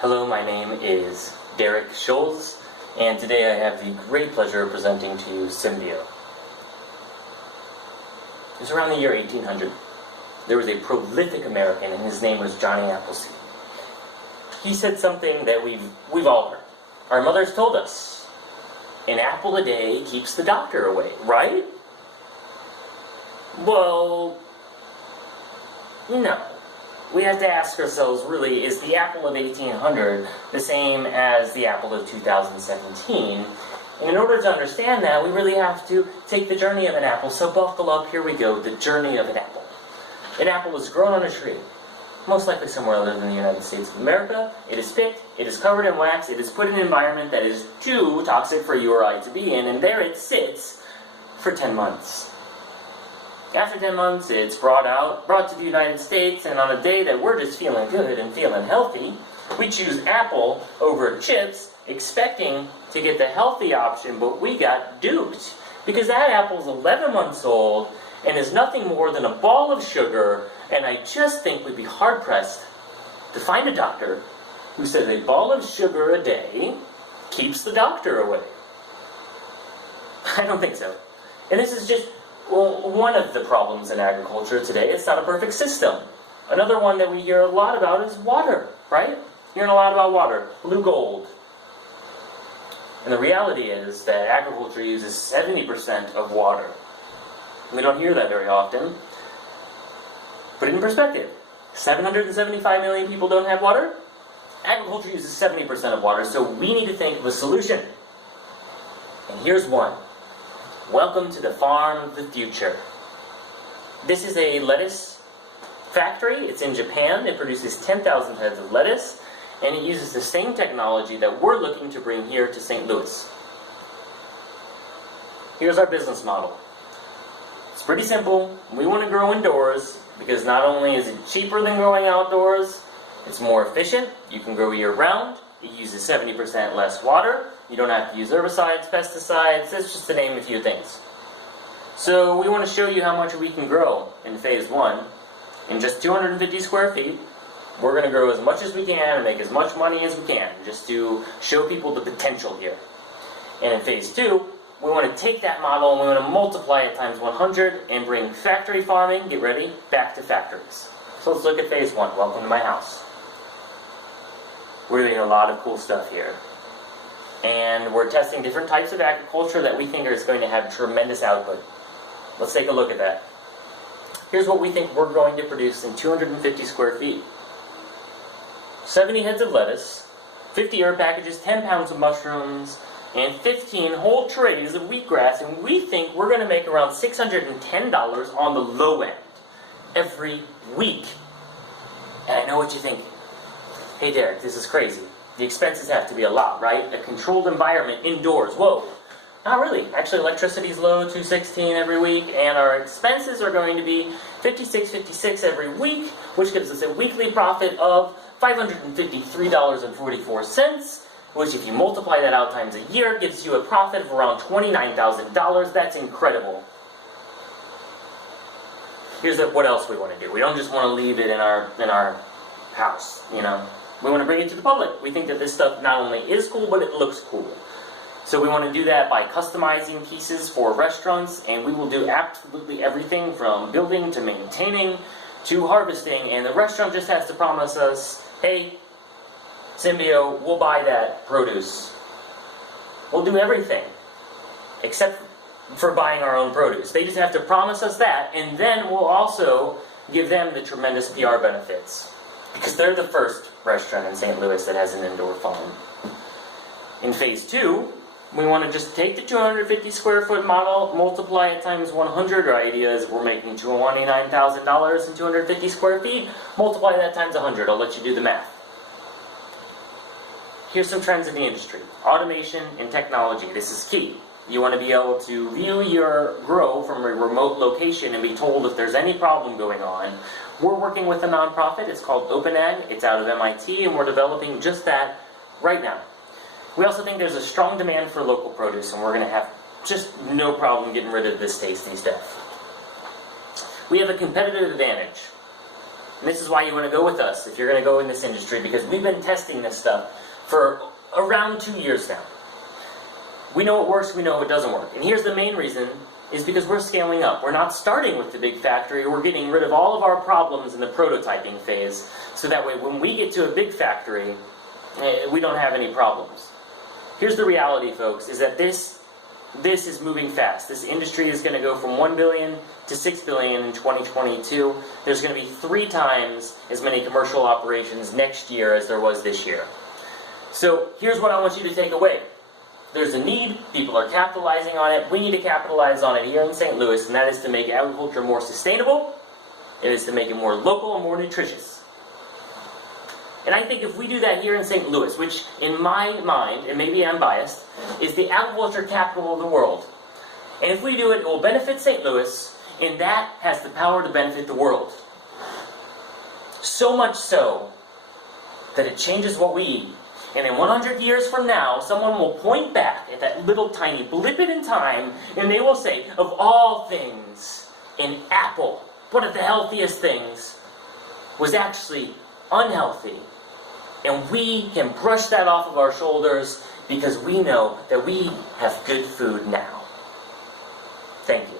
Hello, my name is Derek Schulze, and today I have the great pleasure of presenting to you Symbio. It was around the year 1800. There was a prolific American, and his name was Johnny Appleseed. He said something that we've all heard. Our mothers told us, an apple a day keeps the doctor away, right? Well, no. We have to ask ourselves, really, is the apple of 1800 the same as the apple of 2017? And in order to understand that, we really have to take the journey of an apple. So buckle up, here we go, the journey of an apple. An apple is grown on a tree, most likely somewhere other than the United States of America. It is picked, it is covered in wax, it is put in an environment that is too toxic for you or I to be in, and there it sits for 10 months. After 10 months, it's brought to the United States, and on a day that we're just feeling good and feeling healthy, we choose apple over chips, expecting to get the healthy option, but we got duped. Because that apple's 11 months old, and is nothing more than a ball of sugar, and I just think we'd be hard-pressed to find a doctor who says a ball of sugar a day keeps the doctor away. I don't think so. And this is just one of the problems in agriculture today. It's not a perfect system. Another one that we hear a lot about is water, right? Hearing a lot about water, blue gold. And the reality is that agriculture uses 70% of water. We don't hear that very often. Put it in perspective. 775 million people don't have water. Agriculture uses 70% of water, so we need to think of a solution. And here's one. Welcome to the farm of the future. This is a lettuce factory. It's in Japan. It produces 10,000 heads of lettuce, and it uses the same technology that we're looking to bring here to St. Louis. Here's our business model. It's pretty simple. We want to grow indoors because not only is it cheaper than growing outdoors, it's more efficient. You can grow year-round. It uses 70% less water. You don't have to use herbicides, pesticides. That's just to name a few things. So we want to show you how much we can grow in phase 1. In just 250 square feet, we're going to grow as much as we can and make as much money as we can, just to show people the potential here. And in phase 2, we want to take that model and we want to multiply it times 100 and bring factory farming, get ready, back to factories. So let's look at phase 1. Welcome to my house. We're doing a lot of cool stuff here. And we're testing different types of agriculture that we think is going to have tremendous output. Let's take a look at that. Here's what we think we're going to produce in 250 square feet. 70 heads of lettuce, 50 herb packages, 10 pounds of mushrooms, and 15 whole trays of wheatgrass. And we think we're going to make around $610 on the low end every week. And I know what you're thinking. Hey Derek, this is crazy. The expenses have to be a lot, right? A controlled environment indoors. Whoa. Not really. Actually, electricity's low, $216 every week, and our expenses are going to be $56.56 every week, which gives us a weekly profit of $553.44, which if you multiply that out times a year, gives you a profit of around $29,000. That's incredible. Here's what else we want to do. We don't just want to leave it in our house, you know. We want to bring it to the public. We think that this stuff not only is cool, but it looks cool. So we want to do that by customizing pieces for restaurants, and we will do absolutely everything from building to maintaining to harvesting, and the restaurant just has to promise us, hey, Symbio, we'll buy that produce. We'll do everything, except for buying our own produce. They just have to promise us that, and then we'll also give them the tremendous PR benefits. Because they're the first restaurant in St. Louis that has an indoor farm. In phase 2, we want to just take the 250 square foot model, multiply it times 100. Our idea is we're making $29,000 in 250 square feet. Multiply that times 100. I'll let you do the math. Here's some trends in the industry. Automation and technology. This is key. You want to be able to view your grow from a remote location and be told if there's any problem going on. We're working with a nonprofit. It's called OpenAg. It's out of MIT, and we're developing just that right now. We also think there's a strong demand for local produce, and we're going to have just no problem getting rid of this tasty stuff. We have a competitive advantage. And this is why you want to go with us if you're going to go in this industry, because we've been testing this stuff for around 2 years now. We know what works, we know what doesn't work. And here's the main reason, is because we're scaling up. We're not starting with the big factory, we're getting rid of all of our problems in the prototyping phase, so that way when we get to a big factory, we don't have any problems. Here's the reality, folks, is that this is moving fast. This industry is going to go from 1 billion to 6 billion in 2022. There's going to be 3 times as many commercial operations next year as there was this year. So here's what I want you to take away. There's a need, people are capitalizing on it, we need to capitalize on it here in St. Louis, and that is to make agriculture more sustainable, it is to make it more local and more nutritious. And I think if we do that here in St. Louis, which in my mind, and maybe I'm biased, is the agriculture capital of the world, and if we do it, it will benefit St. Louis, and that has the power to benefit the world. So much so that it changes what we eat. And in 100 years from now, someone will point back at that little tiny blip in time, and they will say, of all things, an apple, one of the healthiest things, was actually unhealthy. And we can brush that off of our shoulders because we know that we have good food now. Thank you.